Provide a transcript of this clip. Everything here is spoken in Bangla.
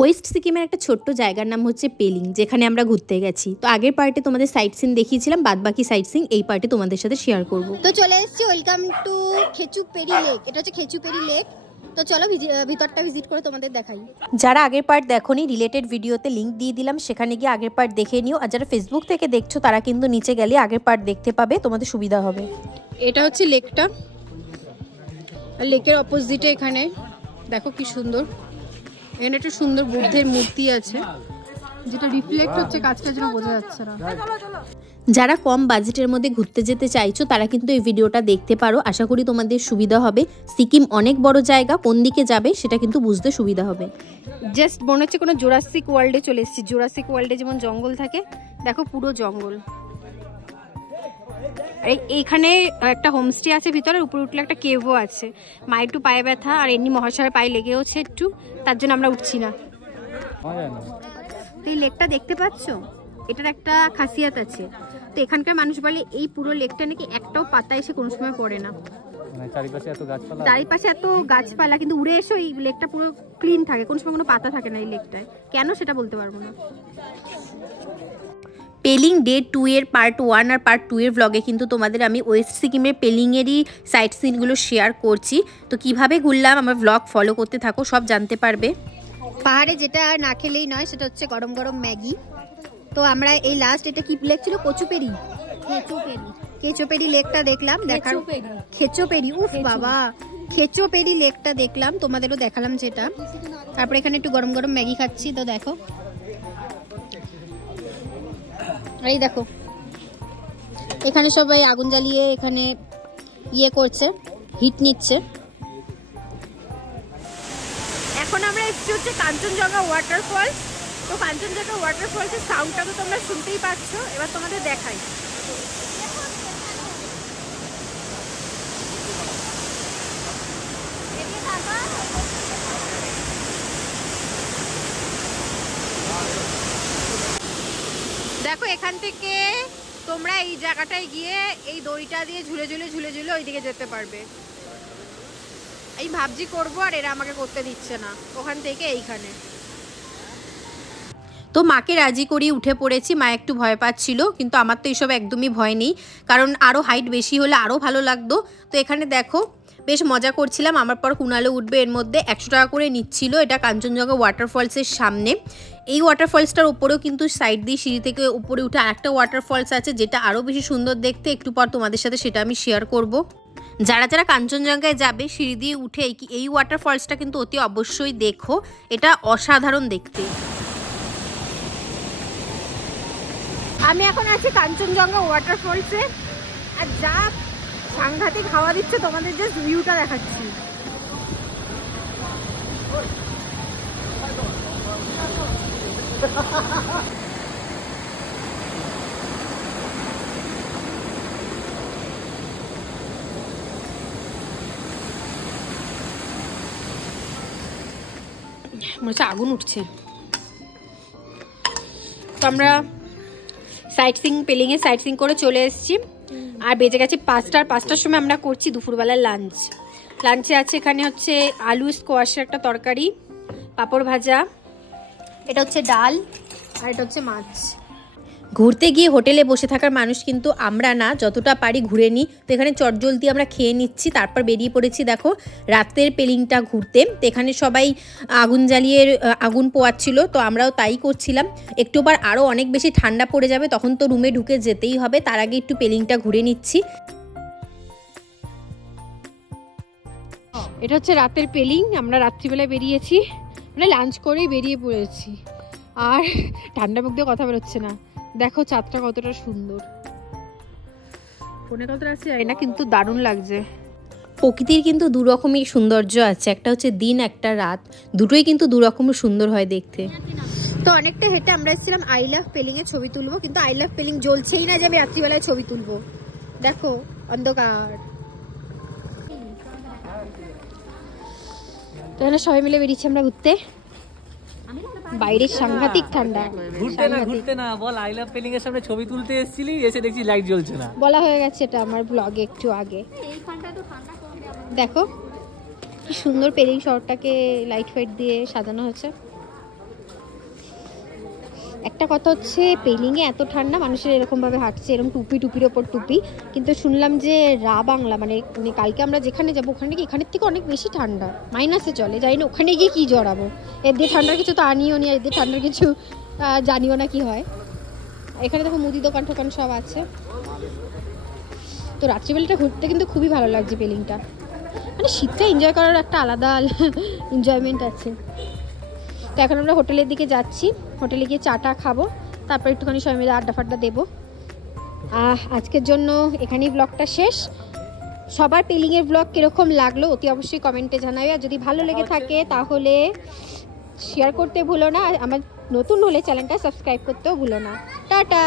ওয়েস্ট সিকিমের একটা ছোট্ট জায়গার নাম হচ্ছে পেলিং, যেখানে আমরা ঘুরতে গেছি। তো আগের পার্টে তোমাদের সাইট সিন দেখিয়েছিলাম, বাদ বাকি সাইট সিন এই পার্টে তোমাদের সাথে শেয়ার করব। তো চলে এসেছি, ওয়েলকাম টু খেচুপেরি লেক। এটা হচ্ছে খেচুপেরি লেক। তো চলো ভিতরটা ভিজিট করে তোমাদের দেখাই। যারা আগের পার্ট দেখোনি, রিলেটেড ভিডিওতে লিংক দিয়ে দিলাম, সেখানে গিয়ে আগের পার্ট দেখে নিও। আর যারা ফেসবুক থেকে দেখছো তারা কিন্তু নিচে গেলে আগের পার্ট দেখতে পাবে, তোমাদের সুবিধা হবে। এটা হচ্ছে লেকটা, আর লেকের অপোজিটে এখানে দেখো কি সুন্দর, এখানে একটা সুন্দর বুদ্ধের মূর্তি আছে, যেটা রিফ্লেক্ট হচ্ছে কাজটা যেন বোঝা যাচ্ছে না। যারা কম বাজেটের মধ্যে ঘুরতে যেতে চাইছো তারা কিন্তু এই ভিডিওটা দেখতে পারো, আশা করি তোমাদের সুবিধা হবে। সিকিম অনেক বড় জায়গা, কোন দিকে যাবে সেটা কিন্তু বুঝতে সুবিধা হবে। জাস্ট মনে হচ্ছে কোনো জুরাসিক ওয়ার্ল্ডে চলে এসেছি। জুরাসিক ওয়ার্ল্ডে যেমন জঙ্গল থাকে, দেখো পুরো জঙ্গল। এইখানে একটা হোমস্টে আছে ভিতরে, উপরে উঠলে একটা কেভও আছে। মা একটু পায়ে ব্যথা আর এমনি মহাশয়ের পায়ে লেগেওছে একটু, তার জন্য আমরা উঠছি না। তো এই লেকটা দেখতে পাচ্ছ, এটার একটা খাসিয়াত আছে। তো এখানকার মানুষ বলে এই পুরো লেকটা নাকি একটাও পাতা এসে কোনো সময় পড়ে না। চারিপাশে এত গাছপালা, কিন্তু উড়ে এসে এই লেকটা পুরো ক্লিন থাকে, কোনো সময় কোনো পাতা থাকে না এই লেকটায়। কেন সেটা বলতে পারবো না। পেলিং ডে 2 এর পার্ট 1 আর পার্ট 2 এর ব্লগে কিন্তু তোমাদের আমি ওয়েস্ট সিকিমের পেলিংয়েরই সাইট সিনগুলো শেয়ার করছি। তো কিভাবে ঘুরলাম আমার ব্লগ ফলো করতে থাকো, সব জানতে পারবে। পাহাড়ে যেটা না খেলেই নয় সেটা হচ্ছে গরম গরম ম্যাগি। তো আমরা এই লাস্ট, এটা কি লেক ছিল, খেচুপেরি লেকটা দেখলাম। খেচুপেরি, উফ বাবা, খেচুপেরি লেকটা দেখলাম, তোমাদেরও দেখালাম যেটা। তারপরে এখানে একটু গরম গরম ম্যাগি খাচ্ছি। তো দেখো, এই দেখো এখানে সবাই আগুন জ্বালিয়ে এখানে ইয়ে করছে, হিট নিচ্ছে। এখন আমরা এসেছি হচ্ছে কাঞ্চনজঙ্ঘা ওয়াটারফল। তো কাঞ্চনজঙ্ঘা ওয়াটারফলসের সাউন্ডটা তো তোমরা শুনতেই পাচ্ছ, এবার তোমাদের দেখাই। দেখো এখান থেকে তোমরা এই জায়গাটায় গিয়ে এই দড়িটা দিয়ে ঝুলে ঝুলে ঝুলে ঝুলে ওইদিকে যেতে পারবে। এই ভাবজি করবো, আর এরা আমাকে করতে দিচ্ছে না, ওখান থেকে এইখানে। তো মাকে রাজি করিয়ে উঠে পড়েছি। মা একটু ভয় পাচ্ছিল, কিন্তু আমার তো এইসব একদমই ভয় নেই, কারণ আরও হাইট বেশি হলে আরও ভালো লাগতো। তো এখানে দেখো বেশ মজা করছিলাম। আমার পর কুনালে উঠবে, এর মধ্যে 100 টাকা করে নিচ্ছিল। এটা কাঞ্চনজঙ্ঘা ওয়াটারফলসের সামনে। এই ওয়াটারফলসটার উপরেও কিন্তু সাইড দিয়ে সিঁড়ি থেকে উপরে উঠে আরেকটা ওয়াটারফলস আছে, যেটা আরও বেশি সুন্দর দেখতে। একটু পর তোমাদের সাথে সেটা আমি শেয়ার করব। যারা যারা কাঞ্চনজঙ্ঘায় যাবে সিঁড়ি দিয়ে উঠে এই ওয়াটারফলসটা কিন্তু অতি অবশ্যই দেখো, এটা অসাধারণ দেখতে। আমি এখন আছি কাঞ্চনজঙ্ঘা ওয়াটারফলসে, আর যা সাংঘাতিক হাওয়া দিচ্ছে, তোমাদের জাস্ট ভিউটা দেখাচ্ছি। মনে হচ্ছে আগুন উঠছে। তো আমরা পেলিংয়ে সাইট সিং করে চলে এসেছি, আর বেজে গেছে 5টা। আর 5টার সময় আমরা করছি দুপুরবেলার লাঞ্চে আছে এখানে হচ্ছে আলু স্কোয়াশের একটা তরকারি, পাঁপড় ভাজা, এটা হচ্ছে ডাল, আর এটা হচ্ছে মাছ। ঘুরতে গিয়ে হোটেলে বসে থাকার মানুষ কিন্তু আমরা না, যতটা পারি ঘুরে নিই। তো এখানে চটজলদি আমরা খেয়ে নিচ্ছি, তারপর বেরিয়ে পড়েছি দেখো রাতের পেলিংটা ঘুরতে। তো এখানে সবাই আগুন জ্বালিয়ে আগুন পোয়াচ্ছিল, তো আমরাও তাই করছিলাম। একটু বার আরও অনেক বেশি ঠান্ডা পড়ে যাবে, তখন তো রুমে ঢুকে যেতেই হবে, তার আগে একটু পেলিংটা ঘুরে নিচ্ছি। এটা হচ্ছে রাতের পেলিং। আমরা রাত্রিবেলায় বেরিয়েছি, মানে লাঞ্চ করেই বেরিয়ে পড়েছি, আর ঠান্ডা মুখ দিয়ে কথা বেরোচ্ছে না। দেখো চাঁদটা কতটা সুন্দর, ফোনে কতটা আছে জানি না, কিন্তু দারুণ লাগছে। প্রকৃতির কিন্তু দুরকমই সৌন্দর্য আছে, একটা হচ্ছে দিন, একটা রাত, দুটোই কিন্তু দুরকম সুন্দর হয় দেখতে। তো অনেকটা হেঁটে আমরা এসেছিলাম আই লাভ পেলিং এ ছবি তুলবো, কিন্তু আই লাভ পেলিং জ্বলছেই না যে আমি রাত্রিবেলায় ছবি তুলবো। দেখো অন্ধকার। তো এখানে সবাই মিলে বেরিয়েছি আমরা ঘুরতে। বাইরে সাংঘাতিক ঠান্ডা। ঘুরতে না বল, আই লাভ পেলিং এর সামনে ছবি তুলতে এসেছিলি, এসে দেখছি লাইট জ্বলছে না। বলা হয়ে গেছে এটা আমার ব্লগে একটু আগে। দেখো কি সুন্দর পেলিং শহরটাকে লাইট ফাইট দিয়ে সাজানো হয়েছে। একটা কথা হচ্ছে পেলিংয়ে এত ঠান্ডা, মানুষের এরকমভাবে হাঁটছে, এরকম টুপির ওপর টুপি, কিন্তু শুনলাম যে বাংলা মানে কালকে আমরা যেখানে যাবো ওখানে কি এখানের থেকে অনেক বেশি ঠান্ডা, মাইনাসে চলে, জানি না ওখানে গিয়ে কী জড়াবো। এদের ঠান্ডার কিছু তো আনিও নি, আর এদের ঠান্ডার কিছু জানিও না কি হয়। এখানে দেখো মুদি দোকান টোকান সব আছে। তো রাত্রিবেলাটা ঘুরতে কিন্তু খুবই ভালো লাগছে পেলিংটা, মানে শীতটা এনজয় করার একটা আলাদা এনজয়মেন্ট আছে। তো এখন আমরা হোটেলের দিকে যাচ্ছি, হোটেলে গিয়ে চাটা খাবো, তারপর একটুখানি সবাই মিলে আড্ডা ফাড্ডা দেবো। আজকের জন্য এখানেই ব্লগটা শেষ। সবার পেলিংয়ের ব্লগ কীরকম লাগলো অতি অবশ্যই কমেন্টে জানাবে, আর যদি ভালো লেগে থাকে তাহলে শেয়ার করতে ভুলো না, আমার নতুন হলে চ্যানেলটা সাবস্ক্রাইব করতেও ভুলো না। টাটা।